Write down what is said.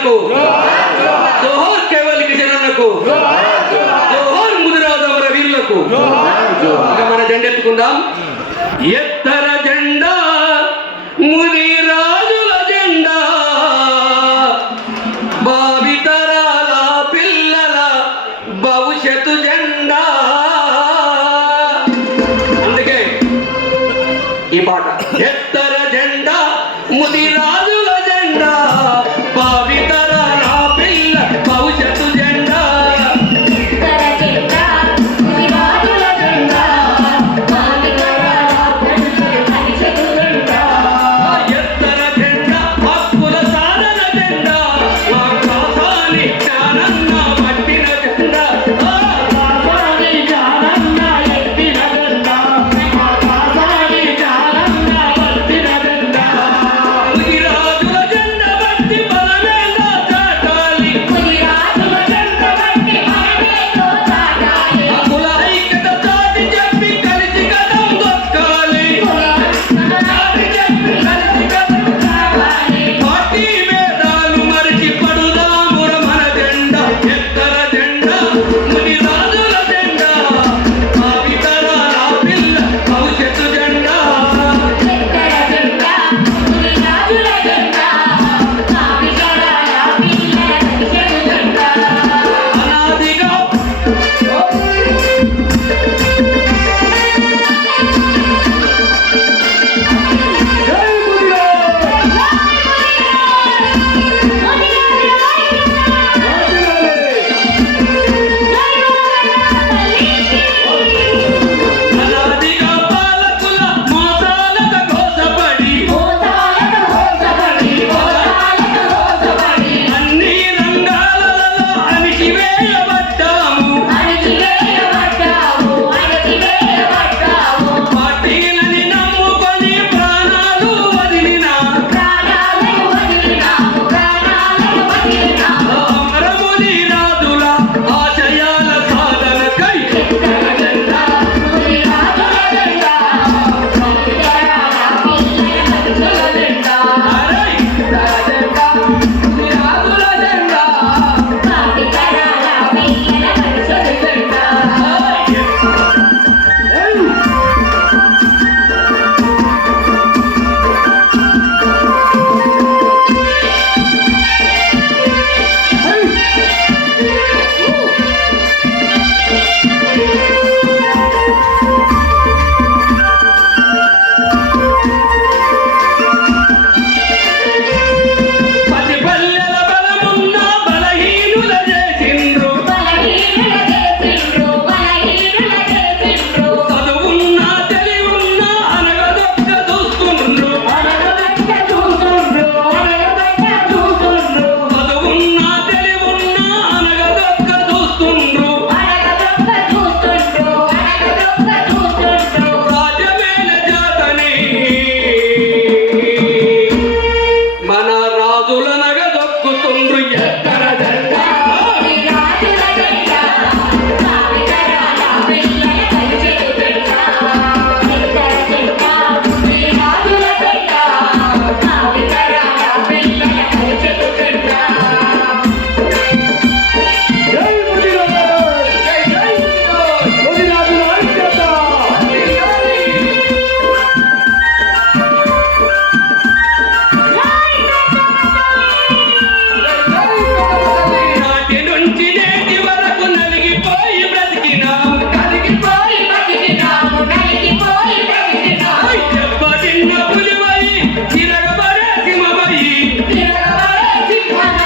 అన్నకు జోహర్ కేవల్ కిషన్ అన్నకు జోహర్ ముదిరాజు అమర వీళ్ళకు మన జెండ ఎత్తుకుందాం. ఎత్తర జెండా ముదిరాజుల జెండా. పిల్లల భవిష్యత్తు జెండా. అందుకే ఈ పాట. ఎత్తర Thank you.